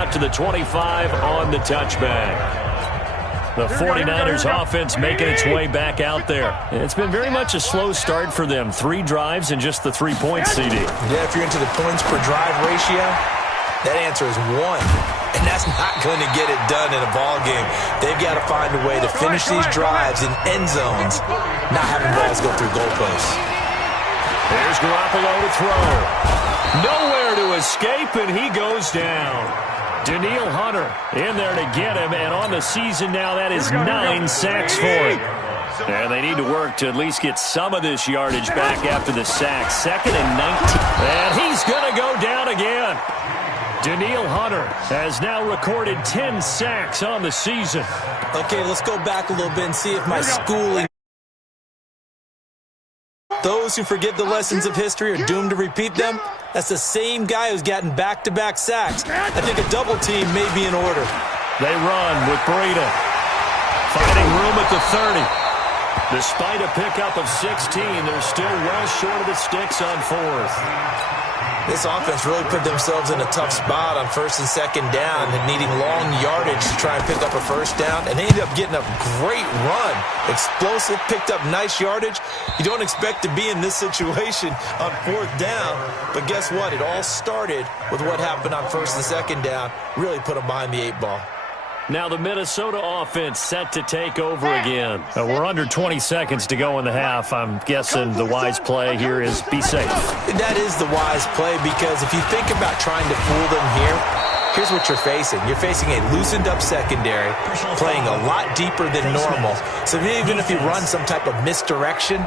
To the 25 on the touchback. The 49ers offense making its way back out there. It's been very much a slow start for them. 3 drives and just the 3 points, CD. Yeah, if you're into the points per drive ratio, that answer is 1. And that's not going to get it done in a ball game. They've got to find a way to finish these drives in end zones, not having balls go through goalposts. There's Garoppolo to throw. Nowhere to escape, and he goes down. Daniil Hunter in there to get him, and on the season now, that is 9 sacks for him. And they need to work to at least get some of this yardage back after the sack. 2nd and 19. And he's going to go down again. Daniil Hunter has now recorded 10 sacks on the season. Okay, let's go back a little bit and see if my schooling... Those who forget the lessons of history are doomed to repeat them. That's the same guy who's gotten back-to-back sacks. I think a double team may be in order. They run with Breida. Finding room at the 30. Despite a pickup of 16, they're still well short of the sticks on 4th. This offense really put themselves in a tough spot on 1st and 2nd down and needing long yardage to try and pick up a 1st down. And they ended up getting a great run. Explosive, picked up nice yardage. You don't expect to be in this situation on 4th down. But guess what? It all started with what happened on 1st and 2nd down. Really put them behind the 8 ball. Now the Minnesota offense set to take over again. We're under 20 seconds to go in the half. I'm guessing the wise play here is be safe. That is the wise play, because if you think about trying to fool them here, here's what you're facing. You're facing a loosened-up secondary, playing a lot deeper than normal. So even if you run some type of misdirection,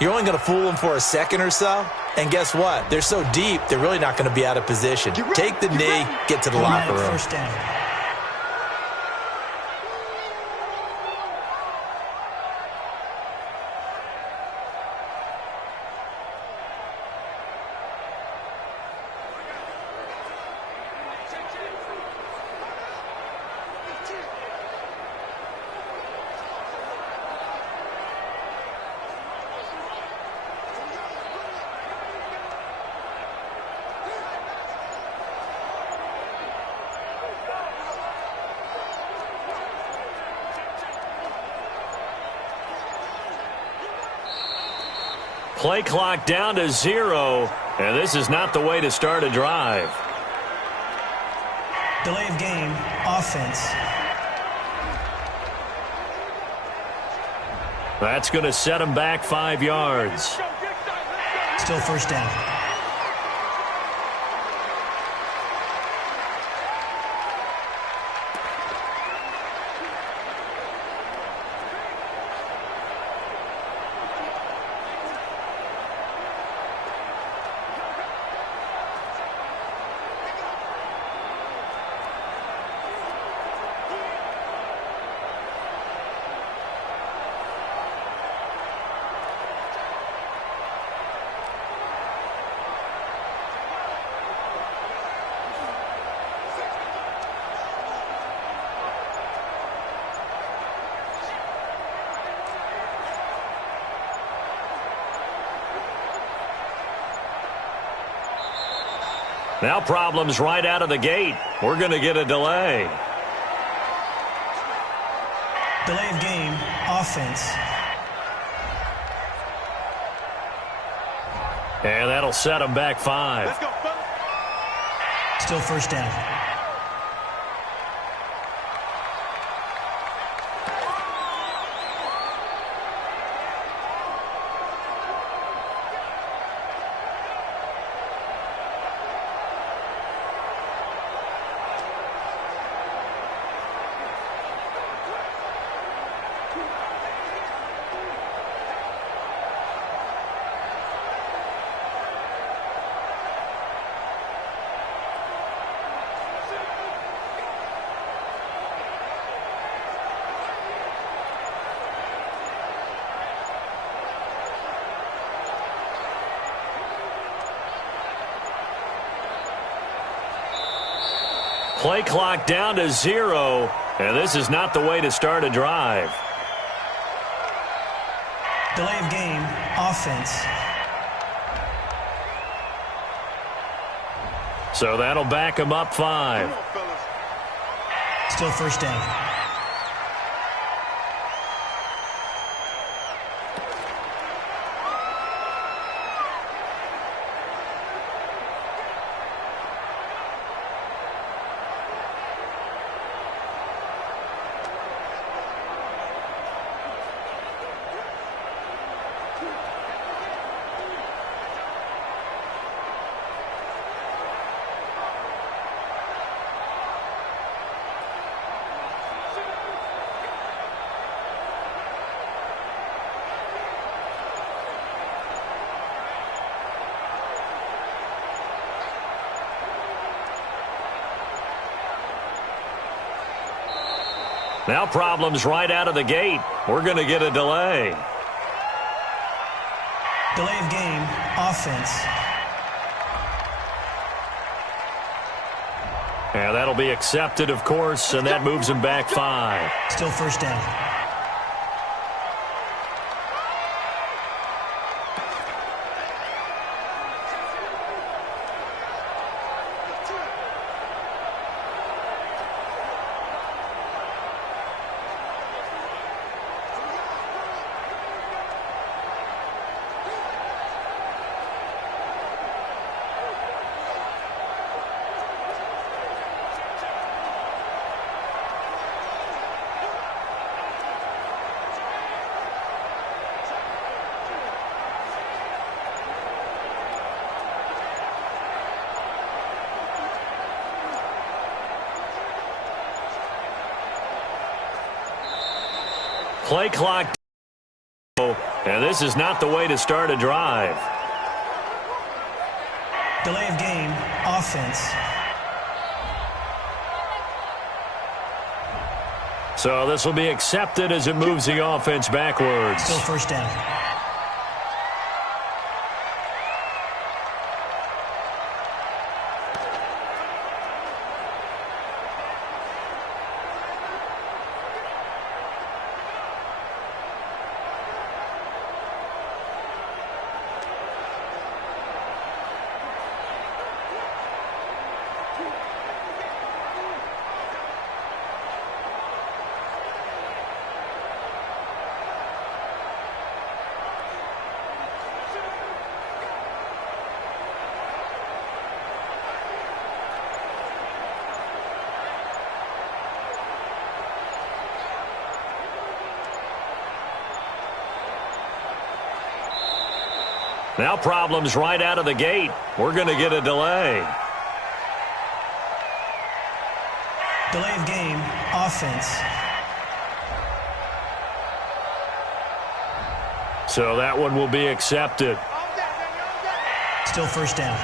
you're only going to fool them for a second or so. And guess what? They're so deep, they're really not going to be out of position. Take the knee, get to the locker room. First down. Play clock down to 0, and this is not the way to start a drive. Delay of game, offense. That's going to set him back 5 yards. Still 1st down. Now problems right out of the gate. We're going to get a delay. Delay of game, offense. And that'll set them back 5. Still 1st down. Play clock down to 0, and this is not the way to start a drive. Delay of game, offense. So that'll back him up 5. Still first down. Now problems right out of the gate. We're going to get a delay. Delay of game, offense. And that'll be accepted, of course, and that moves him back 5. Still first down. Play clock. And this is not the way to start a drive. Delay of game, offense. So this will be accepted as it moves the offense backwards. Still first down. Now problems right out of the gate. We're going to get a delay. Delay of game, offense. So that one will be accepted. Still first down.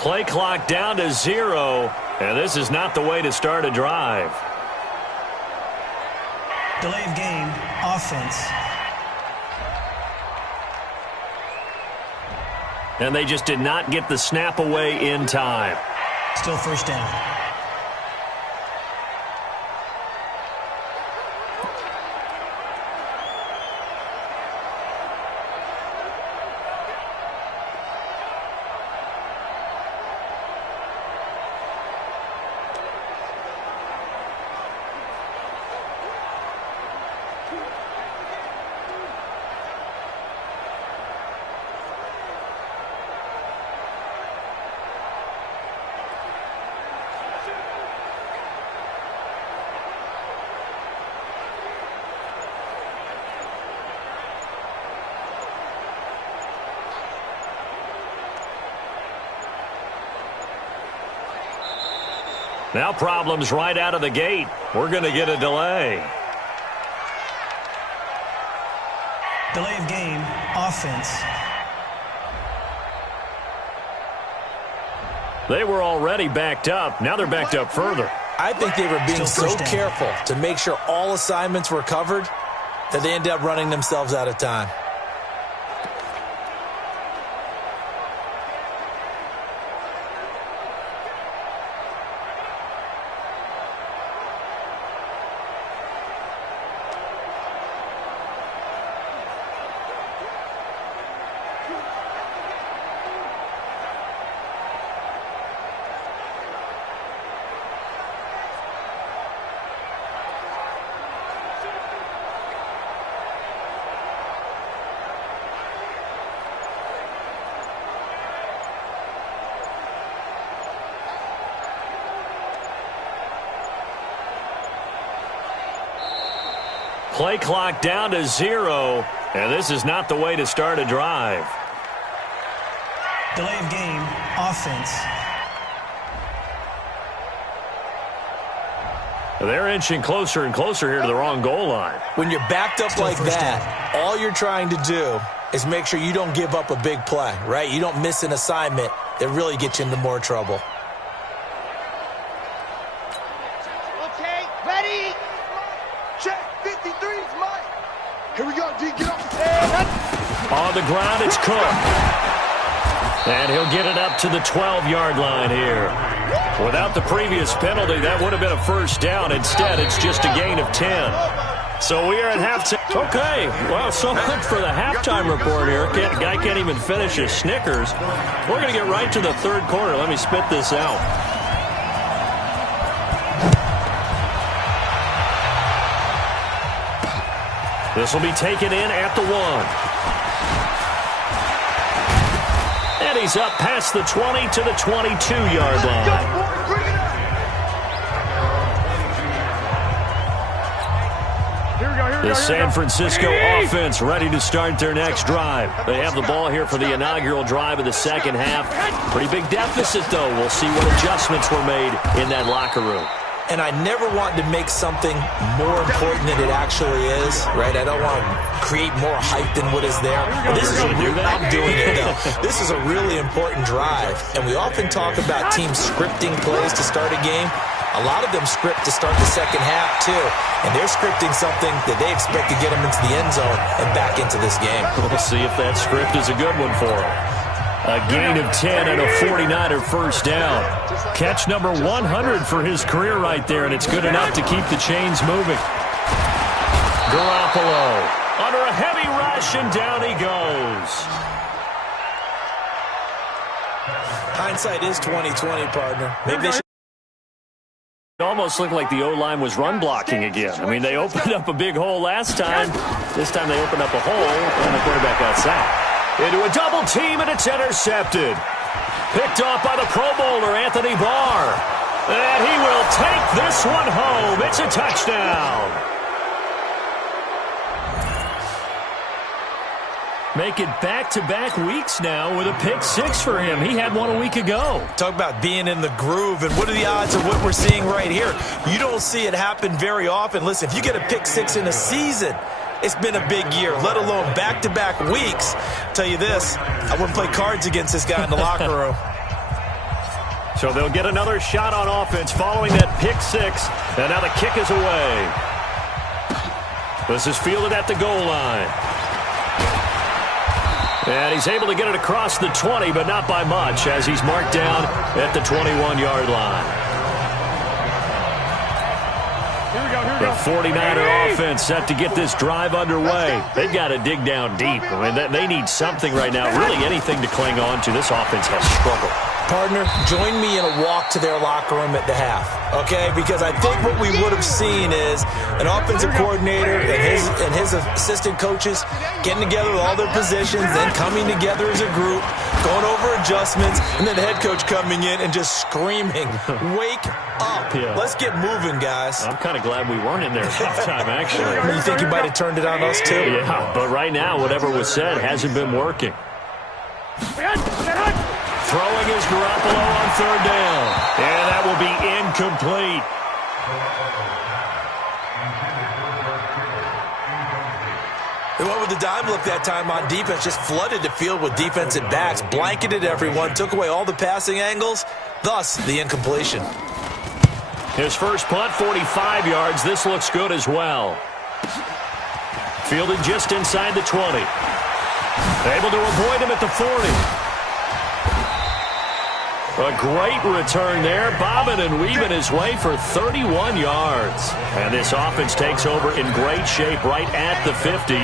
Play clock down to 0, and this is not the way to start a drive. Delay of game, offense. And they just did not get the snap away in time. Still first down. Now problems right out of the gate. We're going to get a delay. Delay of game, offense. They were already backed up. Now they're backed up further. I think they were being so careful to make sure all assignments were covered that they ended up running themselves out of time. Play clock down to 0, and this is not the way to start a drive. Delay of game, offense. They're inching closer and closer here to the wrong goal line. When you're backed up like that, all you're trying to do is make sure you don't give up a big play, right? You don't miss an assignment that really gets you into more trouble. Okay, ready? Check, 53's Mike. Here we go, D, get off his head. On the ground, it's Cook. And he'll get it up to the 12-yard line here. Without the previous penalty, that would have been a first down. Instead, it's just a gain of 10. So we are at halftime. Okay, well, so much for the halftime report here. Guy can't even finish his Snickers. We're going to get right to the third quarter. Let me spit this out. This will be taken in at the 1. And he's up past the 20 to the 22-yard line. The San Francisco offense ready to start their next drive. They have the ball here for the inaugural drive of the second half. Pretty big deficit, though. We'll see what adjustments were made in that locker room. And I never want to make something more important than it actually is, right? I don't want to create more hype than what is there. This is I'm doing it, though. This is a really important drive. And we often talk about teams scripting plays to start a game. A lot of them script to start the second half, too. And they're scripting something that they expect to get them into the end zone and back into this game. We'll see if that script is a good one for them. A gain of 10 and a 49er first down. Catch number 100 for his career right there, and it's good enough to keep the chains moving. Garoppolo under a heavy rush, and down he goes. Hindsight is 20/20, partner. Maybe they should. It almost looked like the O-line was run blocking again. I mean, they opened up a big hole last time. This time they opened up a hole, and the quarterback got sacked. Into a double team, and it's intercepted. Picked off by the Pro Bowler, Anthony Barr. And he will take this one home. It's a touchdown. Make it back-to-back weeks now with a pick six for him. He had one a week ago. Talk about being in the groove, and what are the odds of what we're seeing right here? You don't see it happen very often. Listen, if you get a pick six in a season, it's been a big year, let alone back-to-back weeks. Tell you this, I wouldn't play cards against this guy in the locker room. So they'll get another shot on offense following that pick six, and now the kick is away. This is fielded at the goal line. And he's able to get it across the 20, but not by much, as he's marked down at the 21-yard line. The 49er offense set to get this drive underway. They've got to dig down deep. I mean, they need something right now, really anything to cling on to. This offense has struggled. Partner, join me in a walk to their locker room at the half, okay? Because I think what we would have seen is an offensive coordinator and his assistant coaches getting together with all their positions, then coming together as a group, going over adjustments, and then the head coach coming in and just screaming, wake up. Yeah. Let's get moving, guys. I'm kind of glad we weren't in there at halftime, actually. You think you might have turned it on us, too? Yeah, but right now, whatever was said hasn't been working. Throwing is Garoppolo on third down. And that will be incomplete. They went with the dime look that time on defense, just flooded the field with defensive backs, blanketed everyone, took away all the passing angles, thus the incompletion. His first punt, 45 yards. This looks good as well. Fielded just inside the 20. Able to avoid him at the 40. A great return there, bobbing and weaving his way for 31 yards. And this offense takes over in great shape right at the 50,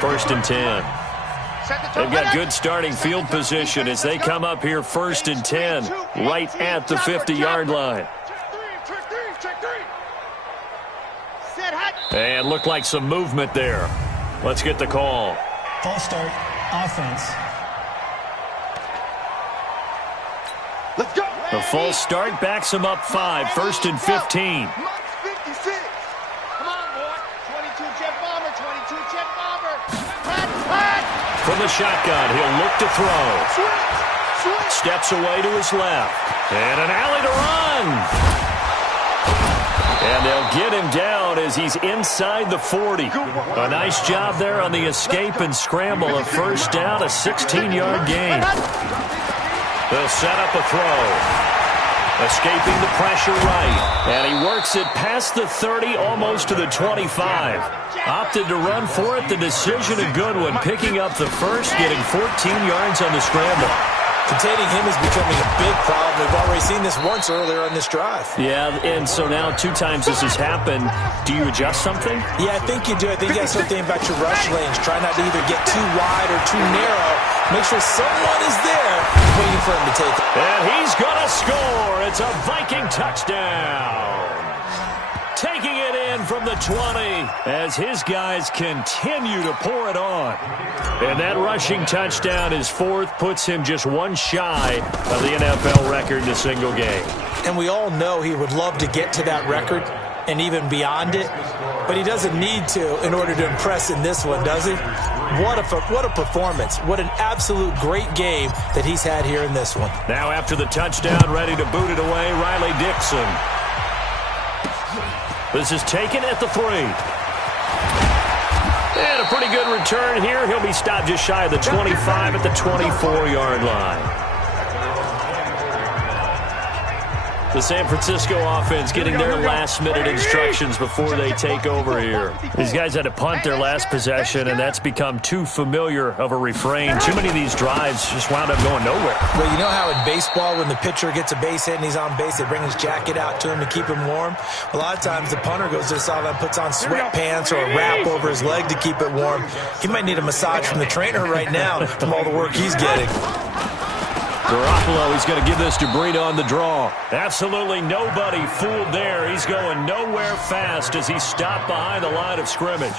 1st and 10. They've got good starting field position as they come up here 1st and 10, right at the 50-yard line. And looked like some movement there. Let's get the call. False start, offense. Let's go. The false start backs him up 5, 1st and 15. Come on, boy. 22 jet bomber, 22 jet bomber. From the shotgun, he'll look to throw. Switch. Steps away to his left. And an alley to run. And they'll get him down as he's inside the 40. A nice job there on the escape and scramble. A first down, a 16-yard gain. They'll set up a throw. Escaping the pressure right. And he works it past the 30, almost to the 25. Opted to run for it. The decision a good one. Picking up the first, getting 14 yards on the scramble. Containing him is becoming a big problem. We've already seen this once earlier on this drive. Yeah, and so now 2 times this has happened. Do you adjust something? Yeah, I think you do. I think you have something about your rush lanes. Try not to either get too wide or too narrow. Make sure someone is there waiting for him to take it. And he's going to score. It's a Viking touchdown. Taking it in from the 20 as his guys continue to pour it on. And that rushing touchdown is 4th, puts him just 1 shy of the NFL record in a single game. And we all know he would love to get to that record and even beyond it, but he doesn't need to in order to impress in this one, does he? What a performance. What an absolute great game that he's had here in this one. Now after the touchdown, ready to boot it away, Riley Dixon. This is taken at the 3. And a pretty good return here. He'll be stopped just shy of the 25 at the 24-yard line. The San Francisco offense getting their last-minute instructions before they take over here. These guys had to punt their last possession, and that's become too familiar of a refrain. Too many of these drives just wound up going nowhere. Well, you know how in baseball when the pitcher gets a base hit and he's on base, they bring his jacket out to him to keep him warm? A lot of times the punter goes to the sideline, puts on sweatpants or a wrap over his leg to keep it warm. He might need a massage from the trainer right now from all the work he's getting. Garoppolo, he's going to give this to Breida on the draw. Absolutely nobody fooled there. He's going nowhere fast as he stopped behind the line of scrimmage.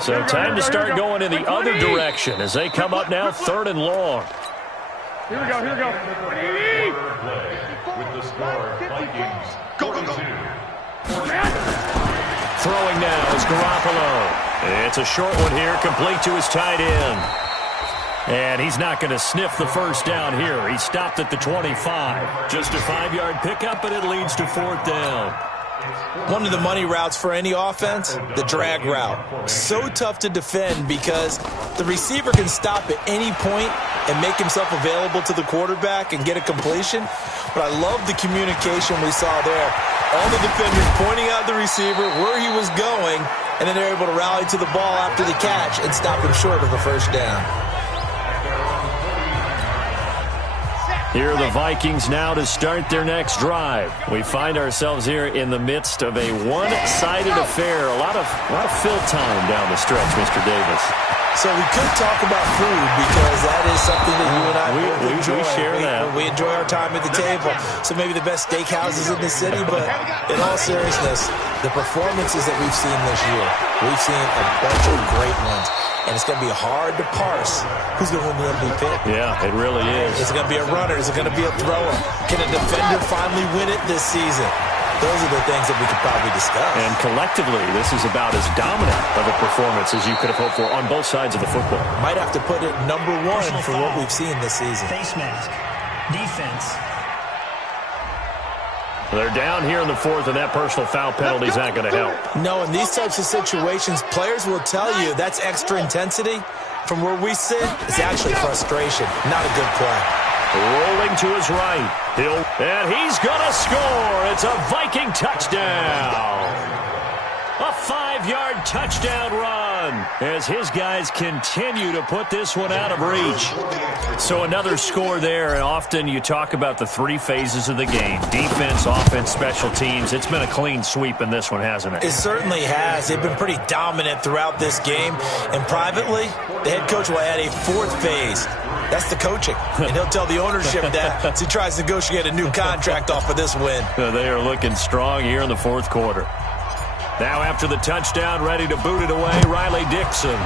So time to start going in the other direction as they come up now 3rd and long. Here we go. With the score, Vikings, go. Throwing now is Garoppolo. It's a short one here, complete to his tight end. And he's not going to sniff the first down here. He stopped at the 25. Just a 5-yard pickup, and it leads to 4th down. One of the money routes for any offense, the drag route. So tough to defend because the receiver can stop at any point and make himself available to the quarterback and get a completion. But I love the communication we saw there. All the defenders pointing out the receiver, where he was going, and then they're able to rally to the ball after the catch and stop him short of a first down. Here are the Vikings now to start their next drive. We find ourselves here in the midst of a one-sided affair. A lot of fill time down the stretch, Mr. Davis. So we could talk about food because that is something that you and I both enjoy. We share that. We enjoy our time at the table. So maybe the best steakhouses in the city, but in all seriousness, the performances that we've seen this year, we've seen a bunch of great ones. And it's going to be hard to parse who's going to win the MVP. Yeah, it really is. Is it going to be a runner? Is it going to be a thrower? Can a defender finally win it this season? Those are the things that we could probably discuss. And collectively, this is about as dominant of a performance as you could have hoped for on both sides of the football. Might have to put it number one for what we've seen this season. Face mask. Defense. They're down here in the fourth, and that personal foul penalty is not going to help. No, in these types of situations, players will tell you that's extra intensity. From where we sit, it's actually frustration, not a good play. Rolling to his right. And he's going to score. It's a Viking touchdown. A 5-yard touchdown run as his guys continue to put this one out of reach. So another score there, and often you talk about the three phases of the game. Defense, offense, special teams. It's been a clean sweep in this one, hasn't it? It certainly has. They've been pretty dominant throughout this game. And privately, the head coach will add a fourth phase. That's the coaching. And he'll tell the ownership that as he tries to negotiate a new contract off of this win. They are looking strong here in the fourth quarter. Now after the touchdown, ready to boot it away, Riley Dixon.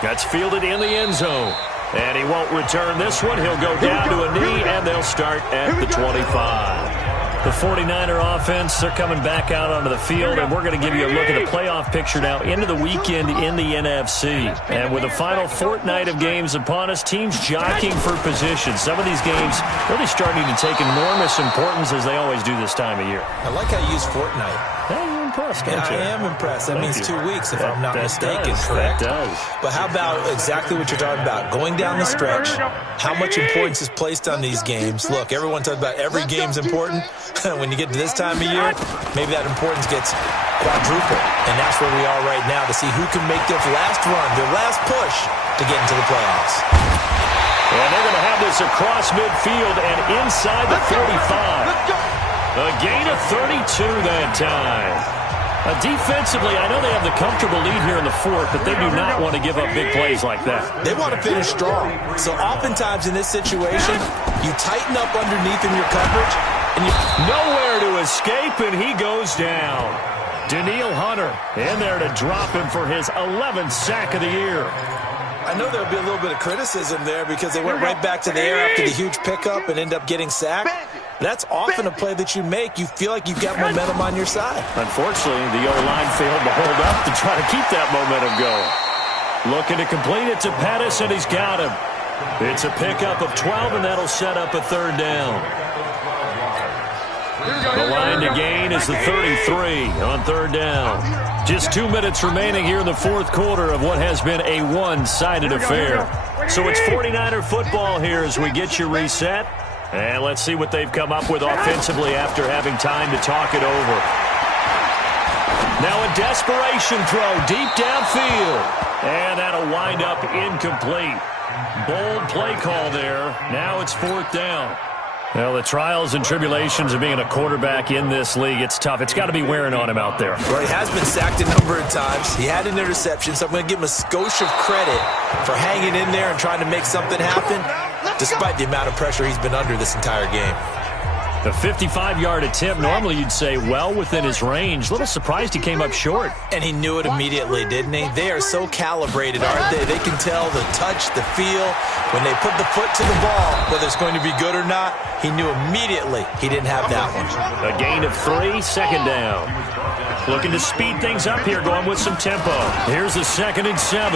That's fielded in the end zone. And he won't return this one. He'll go down to a knee, and they'll start at the 25. The 49er offense, they're coming back out onto the field, and we're going to give you a look at the playoff picture now into the weekend in the NFC. And with the final fortnight of games upon us, teams jockeying for position. Some of these games really starting to take enormous importance as they always do this time of year. I like how you use fortnight. Hey, you're impressed, don't you? I am impressed. That means 2 weeks, if I'm not mistaken, correct? That does. But how about exactly what you're talking about? Going down the stretch, how much importance is placed on these games? Look, everyone talks about every game's important. When you get to this time of year, maybe that importance gets quadrupled. And that's where we are right now to see who can make their last run, their last push to get into the playoffs. And they're going to have this across midfield and inside the 45. A gain of 32 that time. Defensively, I know they have the comfortable lead here in the fourth, but they do not want to give up big plays like that. They want to finish strong. So oftentimes in this situation, you tighten up underneath in your coverage. And nowhere to escape, and he goes down. Daniil Hunter in there to drop him for his 11th sack of the year. I know there'll be a little bit of criticism there because they went right back to the air after the huge pickup and end up getting sacked. That's often a play that you make. You feel like you've got momentum on your side. Unfortunately, the O-line failed to hold up to try to keep that momentum going. Looking to complete it to Pettis, and he's got him. It's a pickup of 12, and that'll set up a third down. The line to gain is the 33 on third down. Just 2 minutes remaining here in the fourth quarter of what has been a one-sided affair. So it's 49er football here as we get you reset. And let's see what they've come up with offensively after having time to talk it over. Now a desperation throw deep downfield. And that'll wind up incomplete. Bold play call there. Now it's fourth down. Well, the trials and tribulations of being a quarterback in this league, it's tough. It's got to be wearing on him out there. Well, he has been sacked a number of times. He had an interception, so I'm going to give him a skosh of credit for hanging in there and trying to make something happen, despite the amount of pressure he's been under this entire game. The 55-yard attempt, normally you'd say well within his range. A little surprised he came up short. And he knew it immediately, didn't he? They are so calibrated, aren't they? They can tell the touch, the feel. When they put the foot to the ball, whether it's going to be good or not, he knew immediately he didn't have that one. A gain of 3, second down. Looking to speed things up here, going with some tempo. Here's a 2nd and 7.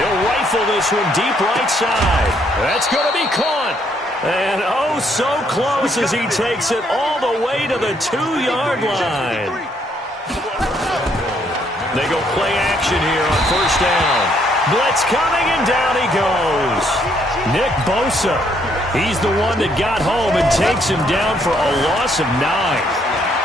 He'll rifle this one deep right side. That's going to be caught. And oh, so close as he takes it all the way to the 2-yard line. They go play action here on first down. Blitz coming, and down he goes. Nick Bosa, he's the one that got home and takes him down for a loss of 9.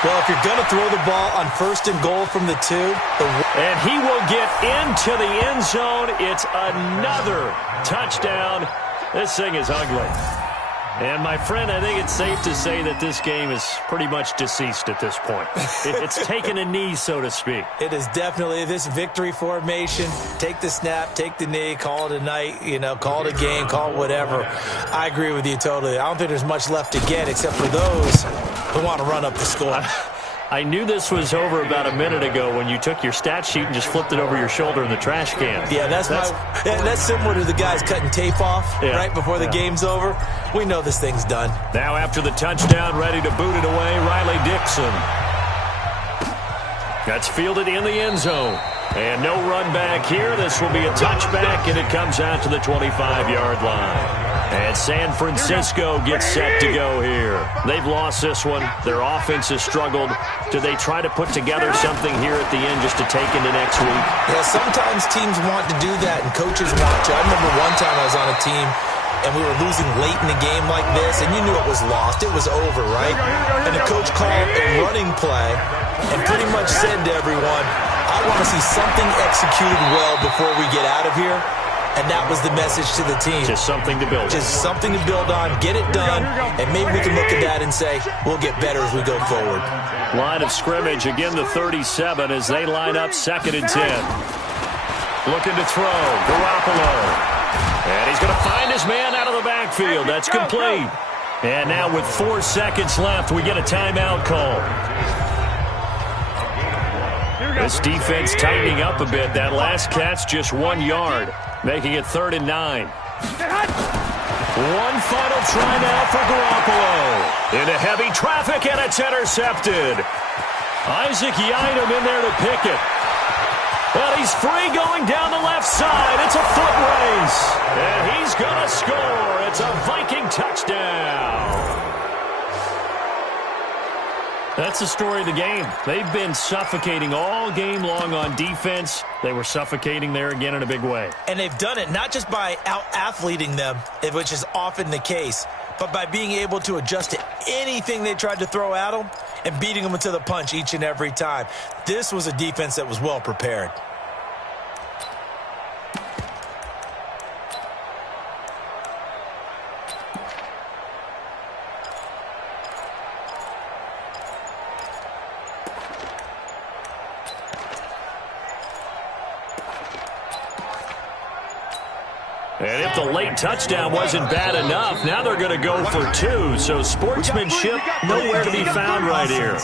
Well, if you're going to throw the ball on 1st and goal from the 2. And he will get into the end zone. It's another touchdown. This thing is ugly. And, my friend, I think it's safe to say that this game is pretty much deceased at this point. It's taken a knee, so to speak. It is definitely this victory formation. Take the snap, take the knee, call it a night, call it a game, call it whatever. I agree with you totally. I don't think there's much left to get except for those who want to run up the score. I knew this was over about a minute ago when you took your stat sheet and just flipped it over your shoulder in the trash can. Yeah, that's similar to the guys cutting tape off right before the game's over. We know this thing's done. Now after the touchdown, ready to boot it away, Riley Dixon. That's fielded in the end zone. And no run back here. This will be a touchback, and it comes out to the 25-yard line. And San Francisco gets set to go here. They've lost this one. Their offense has struggled. Do they try to put together something here at the end just to take into next week? Yeah, sometimes teams want to do that, and coaches want to. I remember one time I was on a team, and we were losing late in the game like this, and you knew it was lost. It was over, right? And the coach called a running play and pretty much said to everyone, I want to see something executed well before we get out of here. And that was the message to the team. Just something to build on. Just something to build on, get it done, and maybe we can look at that and say, we'll get better as we go forward. Line of scrimmage, again the 37 as they line up 2nd and 10. Looking to throw, Garoppolo. And he's going to find his man out of the backfield. That's complete. And now with 4 seconds left, we get a timeout call. This defense tightening up a bit. That last catch just 1 yard, making it 3rd and 9. One final try now for Garoppolo. Into heavy traffic, and it's intercepted. Isaac Yiadom in there to pick it. But he's free going down the left side. It's a foot race. And he's going to score. It's a Viking touchdown. That's the story of the game. They've been suffocating all game long on defense. They were suffocating there again in a big way. And they've done it not just by out-athleting them, which is often the case, but by being able to adjust to anything they tried to throw at them and beating them to the punch each and every time. This was a defense that was well prepared. And if the late touchdown wasn't bad enough, now they're going to go for 2. So sportsmanship nowhere to be found right here.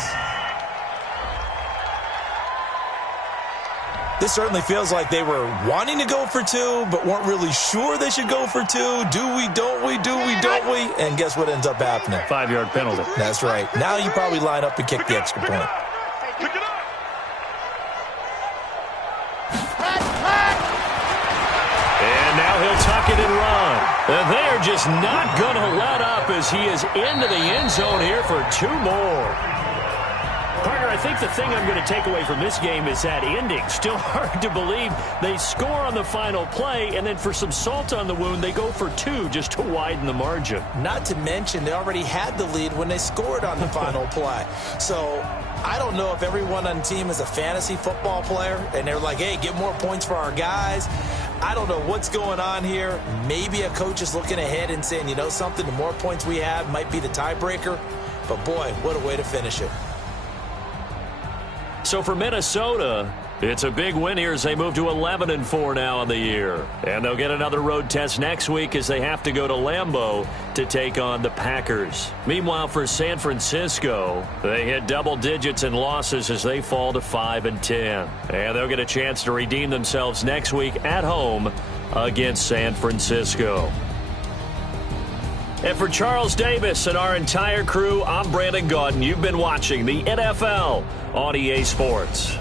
This certainly feels like they were wanting to go for 2, but weren't really sure they should go for 2. Do we, don't we, do we, don't we? And guess what ends up happening? 5-yard penalty. That's right. Now you probably line up and kick the extra point. He'll tuck it and run. And they're just not going to let up as he is into the end zone here for 2 more. Partner, I think the thing I'm going to take away from this game is that ending. Still hard to believe they score on the final play, and then for some salt on the wound, they go for 2 just to widen the margin. Not to mention they already had the lead when they scored on the final play. So I don't know if everyone on the team is a fantasy football player, and they're like, hey, get more points for our guys. I don't know what's going on here. Maybe a coach is looking ahead and saying, you know something, the more points we have might be the tiebreaker. But, boy, what a way to finish it. So for Minnesota, it's a big win here as they move to 11-4 now on the year. And they'll get another road test next week as they have to go to Lambeau to take on the Packers. Meanwhile, for San Francisco, they hit double digits in losses as they fall to 5-10. And they'll get a chance to redeem themselves next week at home against San Francisco. And for Charles Davis and our entire crew, I'm Brandon Gaudin. You've been watching the NFL on EA Sports.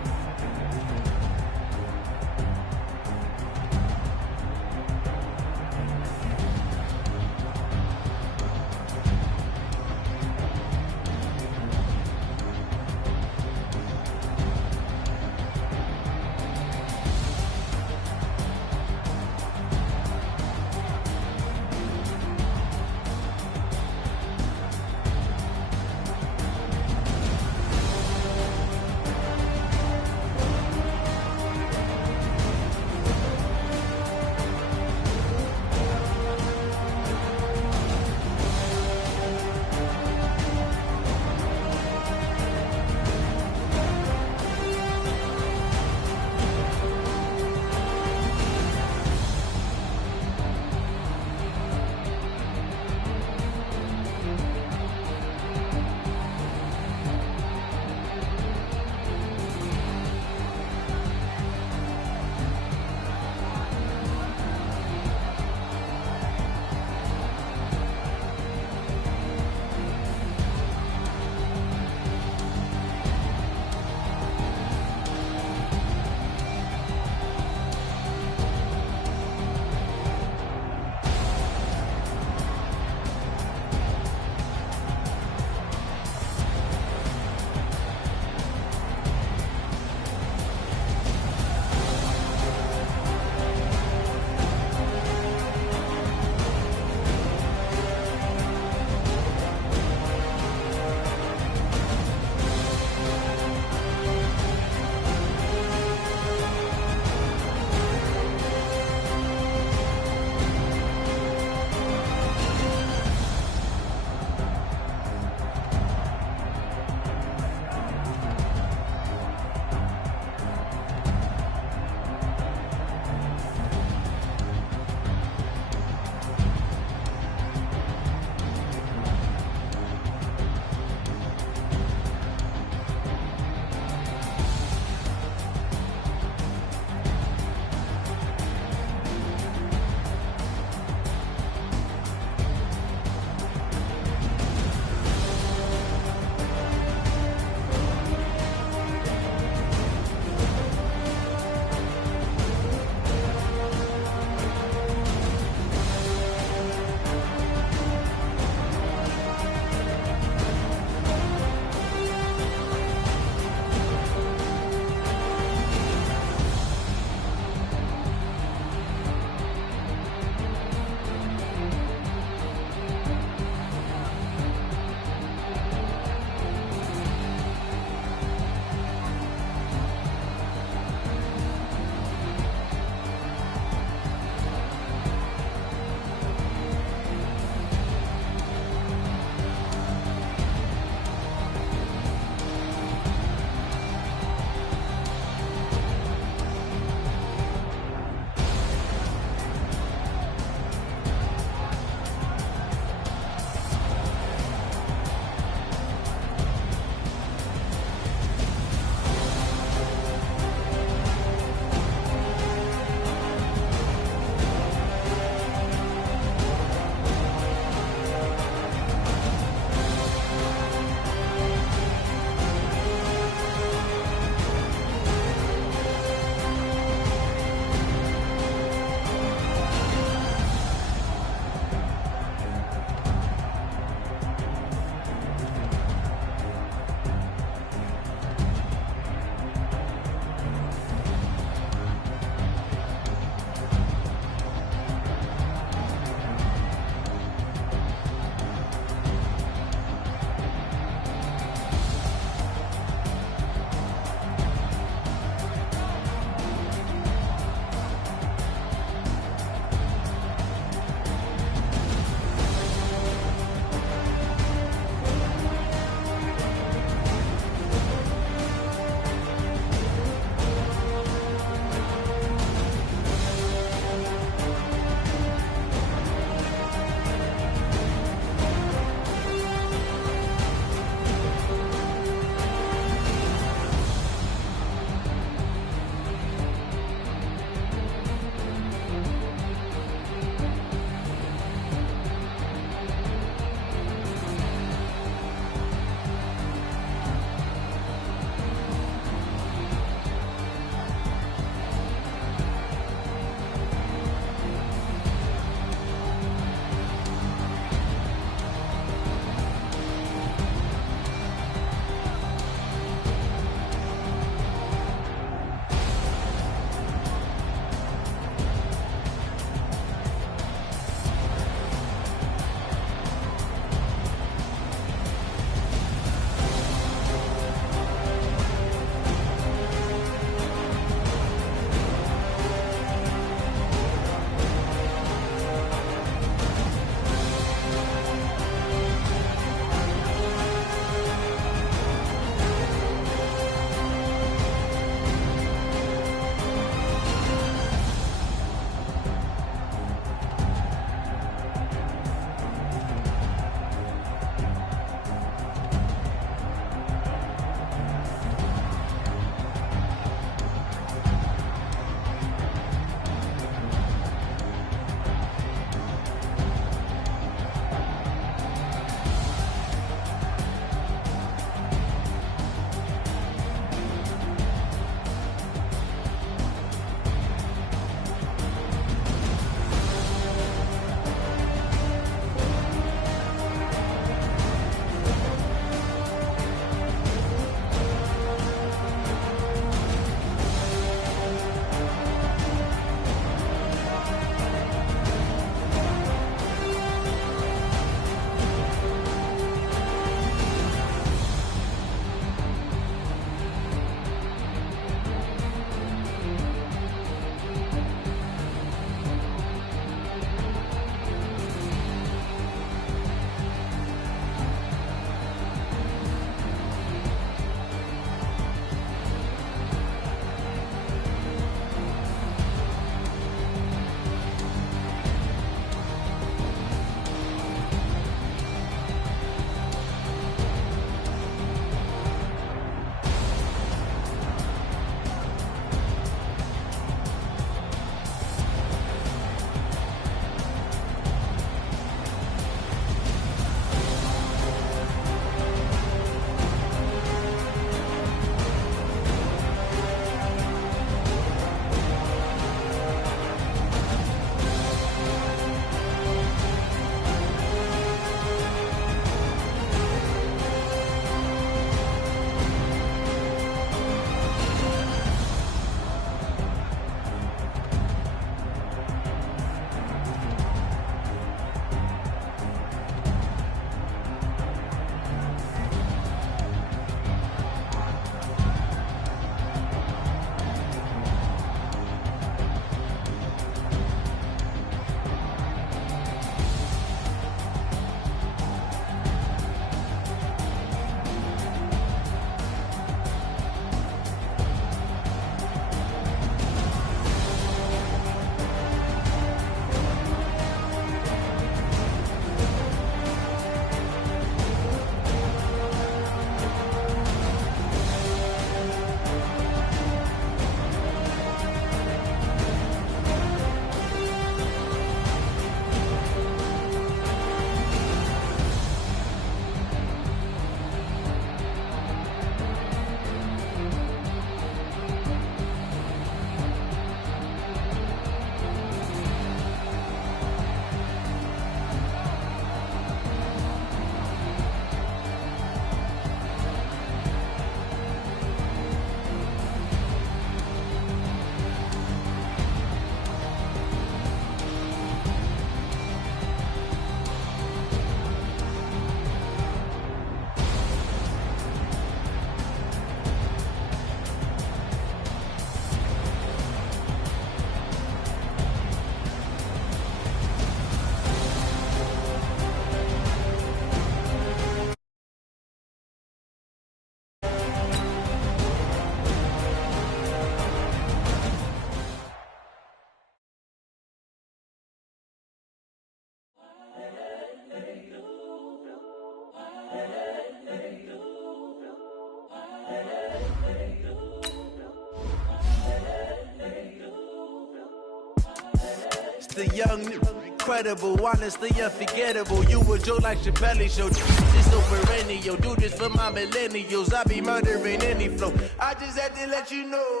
the young, incredible, honestly unforgettable. You a joke like Chappelle Show. This so perennial. Do this for my millennials. I be murdering any flow. I just had to let you know.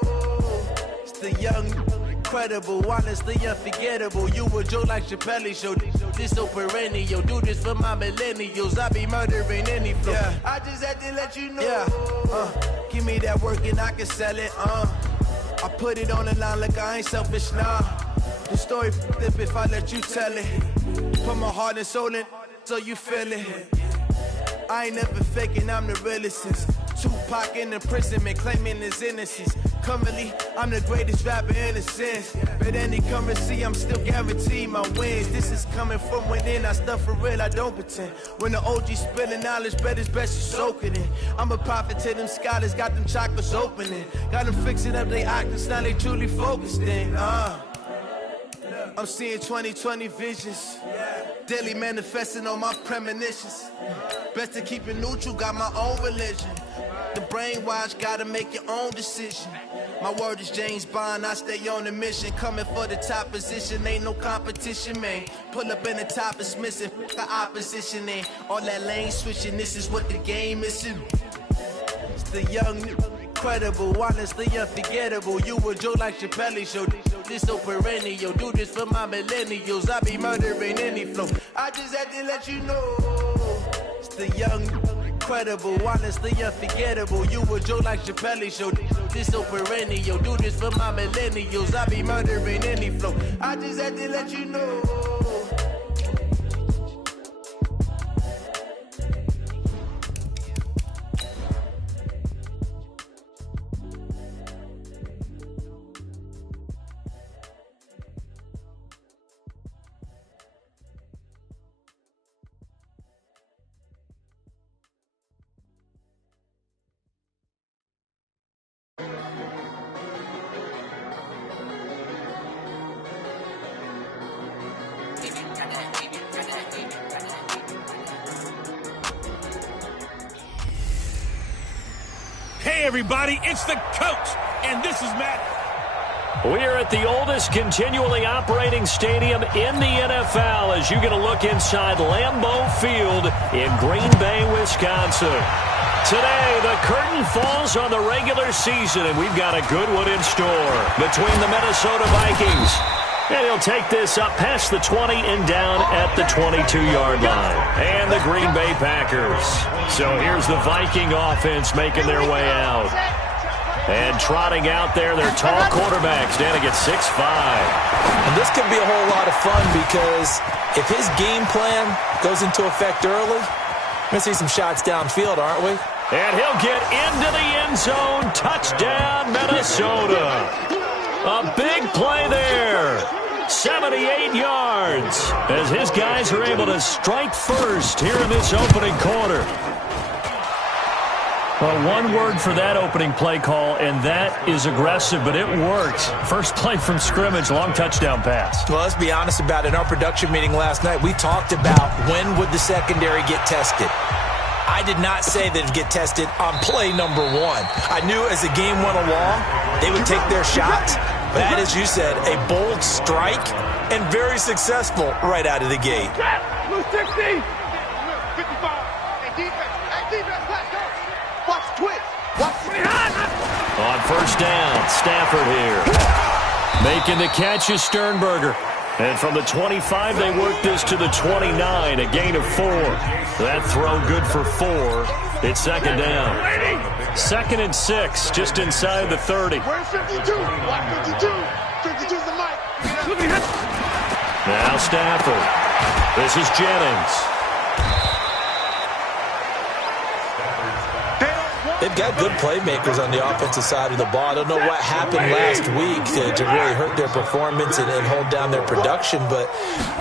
It's the young, incredible, honestly unforgettable. You a joke like Chappelle Show. This so perennial. Do this for my millennials. I be murdering any flow. Yeah. I just had to let you know. Yeah. Give me that work and I can sell it. I put it on the line like I ain't selfish, nah. The story flip if I let you tell it. Put my heart and soul in so you feel it. I ain't never faking, I'm the realest since Tupac in imprisonment, claiming his innocence. Currently, I'm the greatest rapper in a sense. But any currency, I'm still guaranteed my wins. This is coming from within, I stuff for real, I don't pretend. When the OG spilling knowledge, bet it's best you soak it in. I'm a prophet to them scholars, got them chakras opening. Got them fixing up they octaves, now they truly focused in. I'm seeing 2020 visions. Daily manifesting on my premonitions. Best to keep it neutral, got my own religion. The brainwash, gotta make your own decision. My word is James Bond, I stay on a mission. Coming for the top position, ain't no competition, man. Pull up in the top, it's missing, the opposition ain't. All that lane switching, this is what the game is. It's the young, incredible, honestly unforgettable. You a joke like Chappelle Show. This so perennial. Do this for my millennials. I be murdering any flow. I just had to let you know. It's the young, incredible, honestly unforgettable. You a joke like Chappelle Show. This so perennial. Do this for my millennials. I be murdering any flow. I just had to let you know. Hey, everybody, it's the coach, and this is Matt. We're at the oldest continually operating stadium in the NFL as you get a look inside Lambeau Field in Green Bay, Wisconsin. Today, the curtain falls on the regular season, and we've got a good one in store between the Minnesota Vikings. And he'll take this up past the 20 and down at the 22-yard line. And the Green Bay Packers. So here's the Viking offense making their way out. And trotting out there, their tall quarterbacks down to get 6'5". And this could be a whole lot of fun because if his game plan goes into effect early, we're going to see some shots downfield, aren't we? And he'll get into the end zone. Touchdown, Minnesota. A big play there. 78 yards as his guys are able to strike first here in this opening quarter. Well, one word for that opening play call, and that is aggressive, but it worked. First play from scrimmage, long touchdown pass. Well, let's be honest about it. In our production meeting last night, we talked about when would the secondary get tested. I did not say that it'd get tested on play number one. I knew as the game went along, they would take their shots. That, as you said, a bold strike and very successful right out of the gate. Blue 60. 55. Hey, defense. Let's go. Watch twitch. Watch behind. On first down, Stafford here. Making the catch is Sternberger. And from the 25, they work this to the 29, a gain of 4. That throw good for 4. It's second down. 2nd and 6, just inside the 30. Where's 52? Watch 52. 52's the mic. Now Stafford. This is Jennings. They've got good playmakers on the offensive side of the ball. I don't know what happened last week to really hurt their performance and hold down their production, but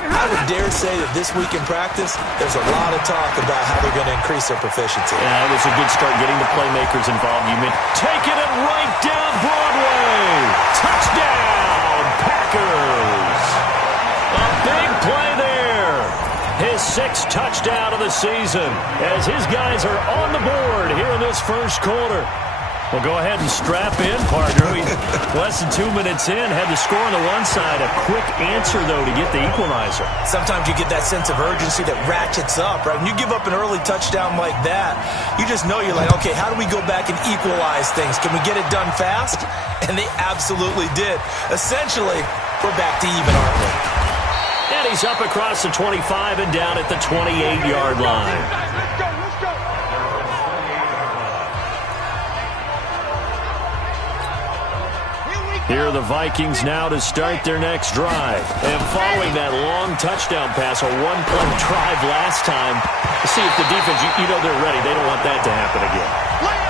I would dare say that this week in practice, there's a lot of talk about how they're going to increase their proficiency. Yeah, it was a good start getting the playmakers involved. You mean taking it right down Broadway. Touchdown, Packers. A big play there. His 6th touchdown of the season as his guys are on the board here in this first quarter. Well, go ahead and strap in, partner. Less than 2 minutes in, had the score on the one side. A quick answer, though, to get the equalizer. Sometimes you get that sense of urgency that ratchets up, right? When you give up an early touchdown like that, you just know you're like, okay, how do we go back and equalize things? Can we get it done fast? And they absolutely did. Essentially, we're back to even, aren't we? And he's up across the 25 and down at the 28-yard line. Here are the Vikings now to start their next drive. And following that long touchdown pass, a one-play drive last time, to see if the defense, you know they're ready. They don't want that to happen again.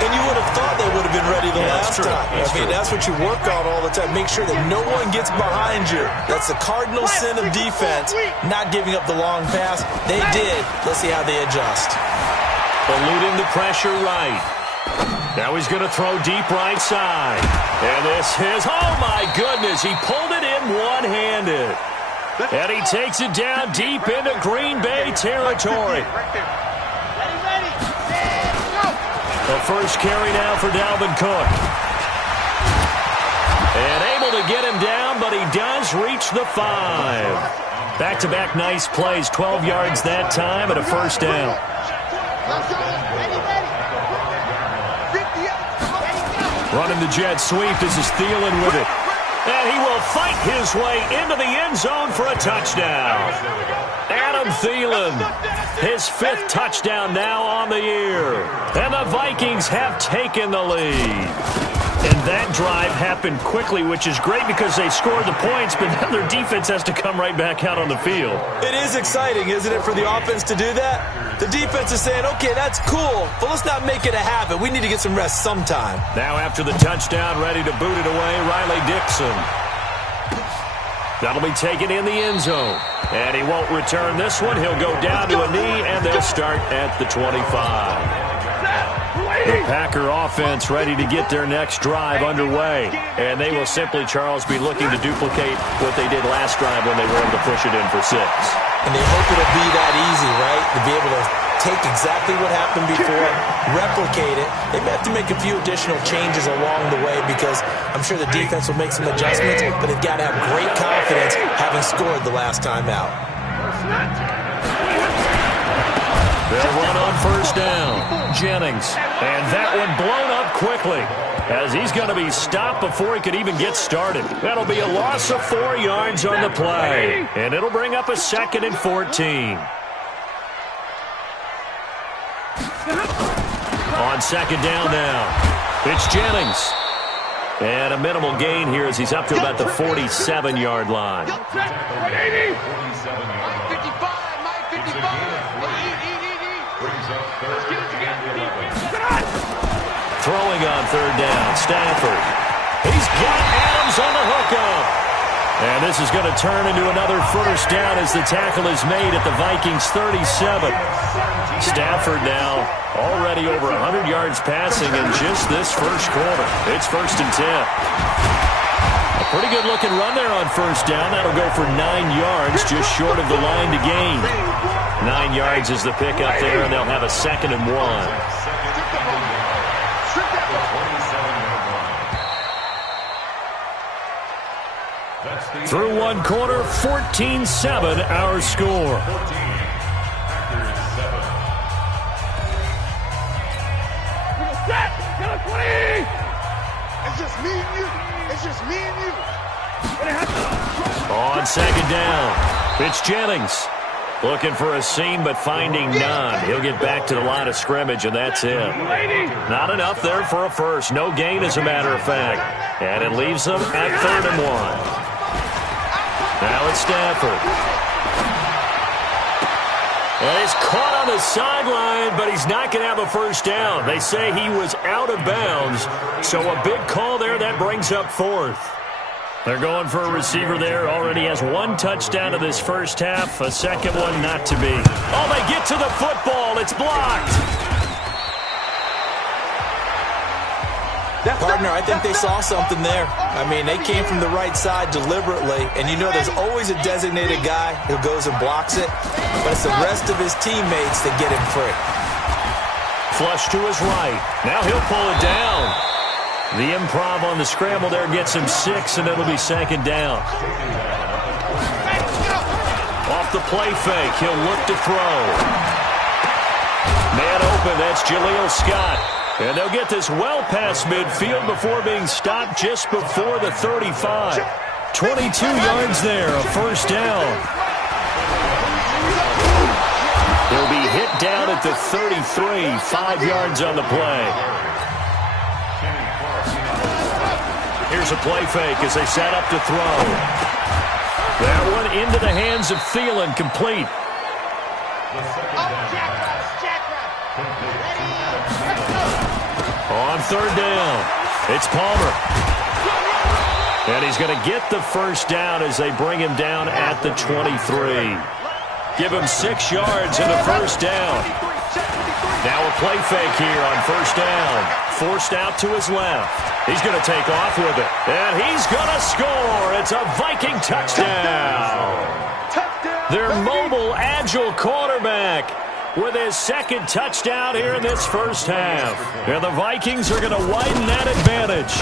And you would have thought they would have been ready the last time. That's what you work on all the time. Make sure that no one gets behind you. That's the cardinal sin of defense, not giving up the long pass. They did. Let's see how they adjust. Eluding the pressure right. Now he's going to throw deep right side. And this is, oh my goodness, he pulled it in one-handed. And he takes it down deep into Green Bay territory. Ready. Go. The first carry now for Dalvin Cook. And able to get him down, but he does reach the 5. Back-to-back nice plays, 12 yards that time and a first down. Running the jet sweep. This is Thielen with it. And he will fight his way into the end zone for a touchdown. Adam Thielen, his 5th touchdown now on the year. And the Vikings have taken the lead. And that drive happened quickly, which is great because they scored the points, but then their defense has to come right back out on the field. It is exciting, isn't it, for the offense to do that? The defense is saying, okay, that's cool, but let's not make it a habit. We need to get some rest sometime. Now after the touchdown, ready to boot it away, Riley Dixon. That'll be taken in the end zone. And he won't return this one. He'll go down to a knee, and they'll start at the 25. The Packer offense ready to get their next drive underway. And they will simply, Charles, be looking to duplicate what they did last drive when they were able to push it in for 6. And they hope it'll be that easy, right? To be able to take exactly what happened before, replicate it. They may have to make a few additional changes along the way because I'm sure the defense will make some adjustments, but they've got to have great confidence having scored the last time out. They'll run on first down. Jennings. And that one blown up quickly as he's going to be stopped before he could even get started. That'll be a loss of 4 yards on the play. And it'll bring up a 2nd and 14. On second down now. It's Jennings. And a minimal gain here as he's up to about the 47-yard line. Throwing on third down, Stafford. He's got Adams on the hookup. And this is going to turn into another first down as the tackle is made at the Vikings' 37. Stafford now already over 100 yards passing in just this first quarter. It's 1st and 10. A pretty good-looking run there on first down. That'll go for 9 yards, just short of the line to gain. 9 yards is the pickup there, and they'll have a 2nd and 1. Through one quarter, 14-7 our score. It's just me and you. It's just me and you. On second down, it's Jennings. Looking for a seam, but finding none. He'll get back to the line of scrimmage, and that's it. Not enough there for a first. No gain, as a matter of fact. And it leaves them at 3rd and 1. Now it's Stafford. And he's caught on the sideline, but he's not going to have a first down. They say he was out of bounds, so a big call there. That brings up 4th. They're going for a receiver there. Already has 1 touchdown in this first half. A second one not to be. Oh, they get to the football. It's blocked. Partner, I think they saw something there. I mean, they came from the right side deliberately, and you know there's always a designated guy who goes and blocks it, but it's the rest of his teammates that get him free. Flush to his right. Now he'll pull it down. The improv on the scramble there gets him 6, and it'll be second down. Off the play fake, he'll look to throw. Man open, that's Jaleel Scott. And they'll get this well past midfield before being stopped just before the 35. 22 yards there, a first down. He'll be hit down at the 33, 5 yards on the play. Here's a play fake as they set up to throw. That one into the hands of Thielen, complete. On third down, it's Palmer. And he's going to get the first down as they bring him down at the 23. Give him 6 yards and a first down. Now a play fake here on first down. Forced out to his left. He's going to take off with it. And he's going to score. It's a Viking touchdown. Their mobile, agile quarterback with his second touchdown here in this first half. And the Vikings are going to widen that advantage.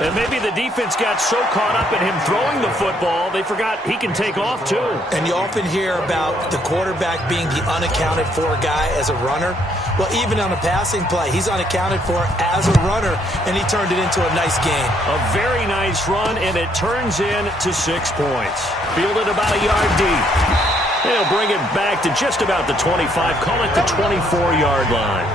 And maybe the defense got so caught up in him throwing the football, they forgot he can take off too. And you often hear about the quarterback being the unaccounted for guy as a runner. Well, even on a passing play, he's unaccounted for as a runner, and he turned it into a nice game. A very nice run, and it turns into 6 points. Fielded about a yard deep. They'll bring it back to just about the 25, call it the 24-yard line.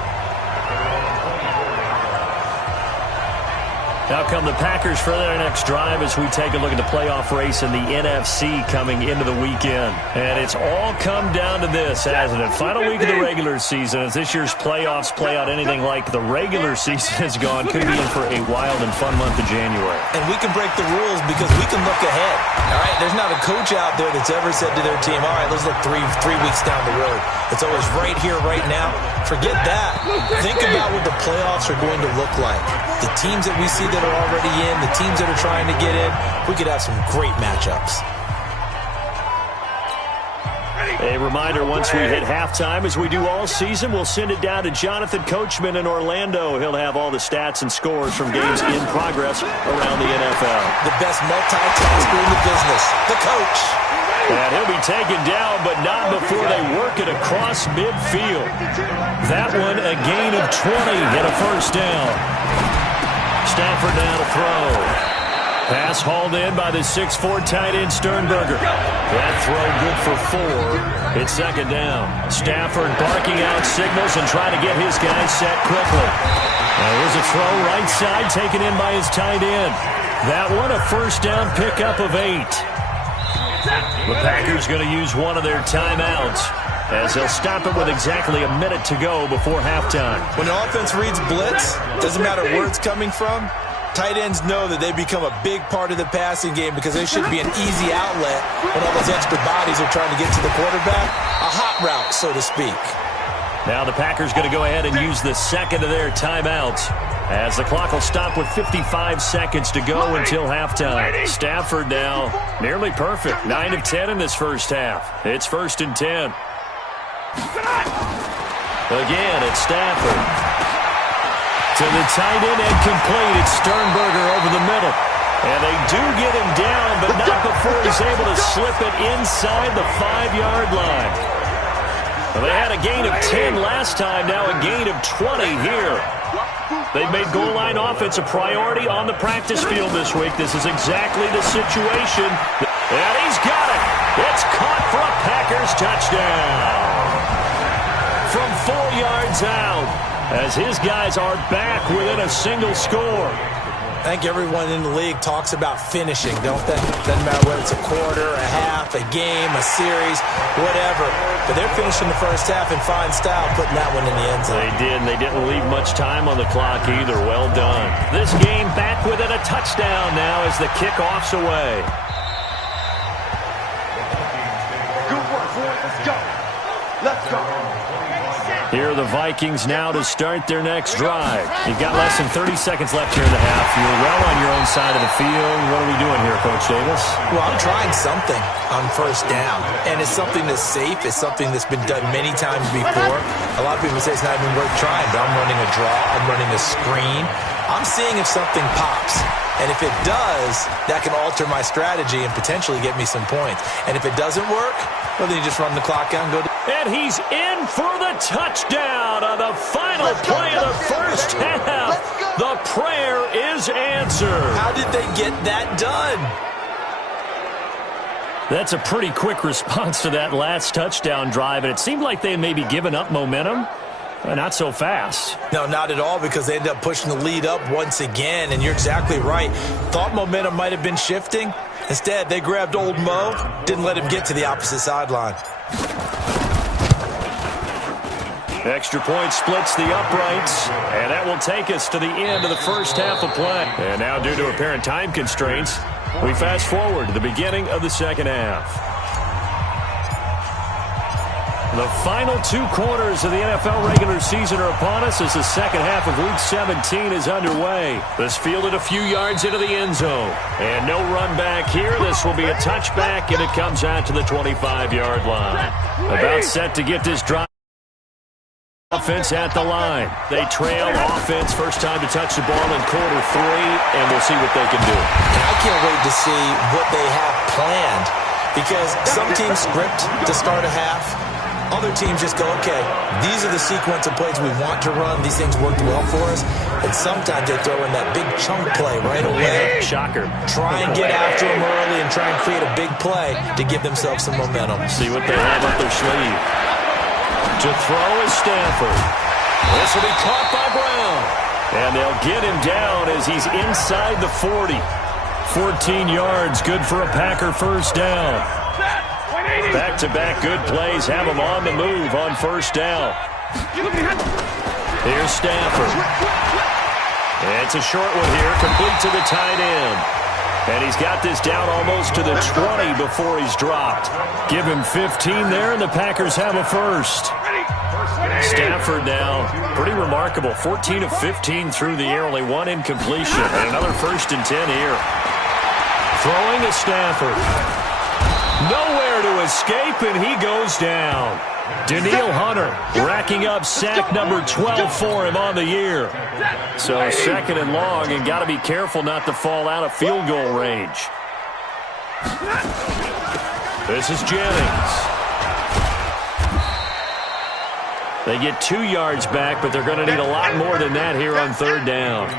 Now come the Packers for their next drive as we take a look at the playoff race in the NFC coming into the weekend. And it's all come down to this, hasn't it? Final week of the regular season. As this year's playoffs play out anything like the regular season has gone, could be in for a wild and fun month of January. And we can break the rules because we can look ahead. All right, there's not a coach out there that's ever said to their team, all right, let's look three weeks down the road. It's always right here, right now. Forget that. Think about what the playoffs are going to look like. The teams that we see that are already in, the teams that are trying to get in, we could have some great matchups. A reminder, once we hit halftime, as we do all season, we'll send it down to Jonathan Coachman in Orlando. He'll have all the stats and scores from games in progress around the NFL. The best multitasker in the business, the coach. And he'll be taken down, but not before they work it across midfield. That one, a gain of 20 and a first down. Stafford now to throw. Pass hauled in by the 6'4" tight end Sternberger. That throw good for 4. It's second down. Stafford barking out signals and trying to get his guys set quickly. Now here's a throw right side taken in by his tight end. That one a first down pickup of 8. The Packers going to use one of their timeouts as they'll stop it with exactly a minute to go before halftime. When the offense reads blitz, doesn't matter where it's coming from, tight ends know that they become a big part of the passing game because they should be an easy outlet when all those extra bodies are trying to get to the quarterback. A hot route, so to speak. Now the Packers going to go ahead and use the second of their timeouts as the clock will stop with 55 seconds to go until halftime. Stafford now nearly perfect. 9 of 10 in this first half. It's 1st and 10. Again, it's Stafford. To the tight end and complete. It's Sternberger over the middle. And they do get him down, but not before he's able to slip it inside the 5-yard line. Well, they had a gain of 10 last time, now a gain of 20 here. They've made goal line offense a priority on the practice field this week. This is exactly the situation. And he's got it. It's caught for a Packers touchdown. From 4 yards out, as his guys are back within a single score. I think everyone in the league talks about finishing, don't they? Doesn't matter whether it's a quarter, a half, a game, a series, whatever. But they're finishing the first half in fine style, putting that one in the end zone. They did, and they didn't leave much time on the clock either. Well done. This game back within a touchdown now as the kickoff's away. Good work, boys. Let's go. Let's go. Here are the Vikings now to start their next drive. You've got less than 30 seconds left here in the half. You're well on your own side of the field. What are we doing here, Coach Davis? Well, I'm trying something on first down, and it's something that's safe. It's something that's been done many times before. A lot of people say it's not even worth trying, but I'm running a draw. I'm running a screen. I'm seeing if something pops. And if it does, that can alter my strategy and potentially get me some points. And if it doesn't work, well, then you just run the clock out and go. And he's in for the touchdown on the final play of the first half. The prayer is answered. How did they get that done? That's a pretty quick response to that last touchdown drive, and it seemed like they had maybe given up momentum. Not so fast. No, not at all, because they ended up pushing the lead up once again, and you're exactly right. Thought momentum might have been shifting. Instead, they grabbed old Mo, didn't let him get to the opposite sideline. Extra point splits the uprights, and that will take us to the end of the first half of play. And now, due to apparent time constraints, we fast forward to the beginning of the second half. The final 2 quarters of the NFL regular season are upon us as the second half of Week 17 is underway. This fielded a few yards into the end zone. And no run back here. This will be a touchback, and it comes out to the 25-yard line. About set to get this drive. Offense at the line. They trail offense. First time to touch the ball in quarter 3, and we'll see what they can do. And I can't wait to see what they have planned, because some teams script to start a half. Other teams just go, okay, these are the sequence of plays we want to run. These things worked well for us. And sometimes they throw in that big chunk play right away. Shocker. Try and get after them early and try and create a big play to give themselves some momentum. See what they have up their sleeve. To throw is Stafford. This will be caught by Brown. And they'll get him down as he's inside the 40. 14 yards, good for a Packer first down. Back-to-back good plays have him on the move on first down. Here's Stafford. It's a short one here, complete to the tight end. And he's got this down almost to the 20 before he's dropped. Give him 15 there, and the Packers have a first. Stafford now, pretty remarkable. 14 of 15 through the air, only 1 incompletion. And another 1st and 10 here. Throwing is Stafford. Nowhere to escape, and he goes down. Daniil Hunter racking up sack number 12 for him on the year. So second and long, and got to be careful not to fall out of field goal range. This is Jennings. They get 2 yards back, but they're going to need a lot more than that here on third down.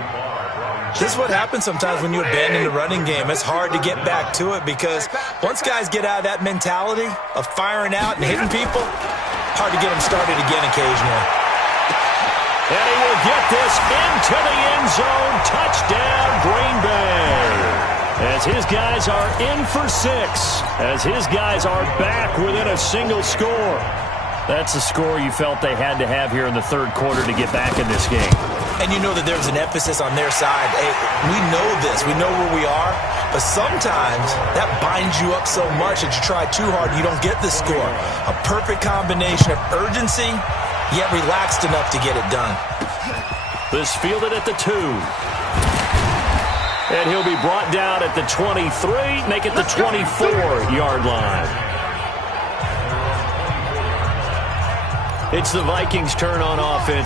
This is what happens sometimes when you abandon the running game. It's hard to get back to it, because once guys get out of that mentality of firing out and hitting people, hard to get them started again occasionally. And he will get this into the end zone. Touchdown, Green Bay. As his guys are in for 6. As his guys are back within a single score. That's the score you felt they had to have here in the third quarter to get back in this game. And you know that there's an emphasis on their side. Hey, we know this. We know where we are. But sometimes that binds you up so much that you try too hard and you don't get the score. A perfect combination of urgency, yet relaxed enough to get it done. This fielded at the 2. And he'll be brought down at the 23, make it the 24-yard line. It's the Vikings' turn on offense.